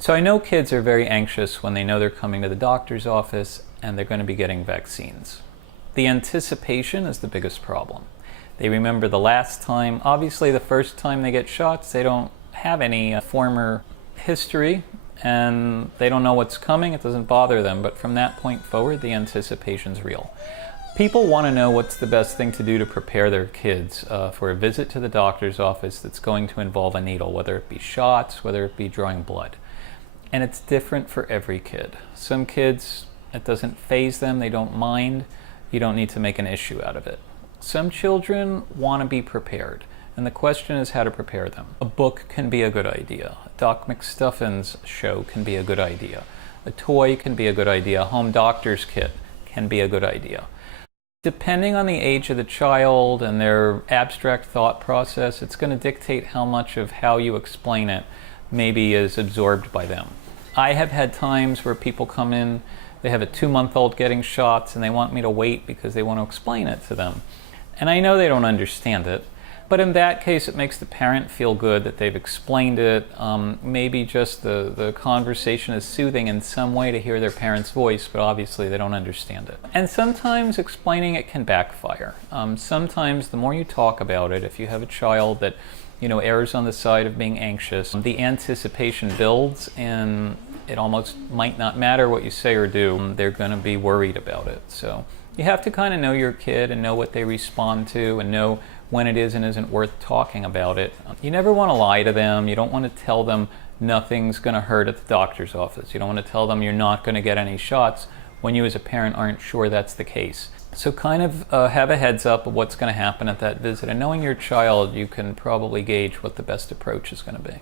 So I know kids are very anxious when they know they're coming to the doctor's office and they're going to be getting vaccines. The anticipation is the biggest problem. They remember the last time, obviously the first time they get shots, they don't have any former history and they don't know what's coming, it doesn't bother them, but from that point forward, the anticipation's real. People want to know what's the best thing to do to prepare their kids for a visit to the doctor's office that's going to involve a needle, whether it be shots, whether it be drawing blood. And it's different for every kid. Some kids, it doesn't faze them, they don't mind, you don't need to make an issue out of it. Some children want to be prepared, and the question is how to prepare them. A book can be a good idea. Doc McStuffin's show can be a good idea. A toy can be a good idea. A home doctor's kit can be a good idea. Depending on the age of the child and their abstract thought process, it's going to dictate how much of how you explain it maybe is absorbed by them. I have had times where people come in, they have a 2-month-old getting shots and they want me to wait because they want to explain it to them. And I know they don't understand it, but in that case it makes the parent feel good that they've explained it. Maybe just the conversation is soothing in some way to hear their parent's voice, but obviously they don't understand it. And sometimes explaining it can backfire. Sometimes the more you talk about it, if you have a child that errs on the side of being anxious, the anticipation builds and it almost might not matter what you say or do. They're going to be worried about it. So you have to kind of know your kid and know what they respond to and know when it is and isn't worth talking about it. You never want to lie to them. You don't want to tell them nothing's going to hurt at the doctor's office. You don't want to tell them you're not going to get any shots when you as a parent aren't sure that's the case. So kind of have a heads up of what's going to happen at that visit, and knowing your child, you can probably gauge what the best approach is going to be.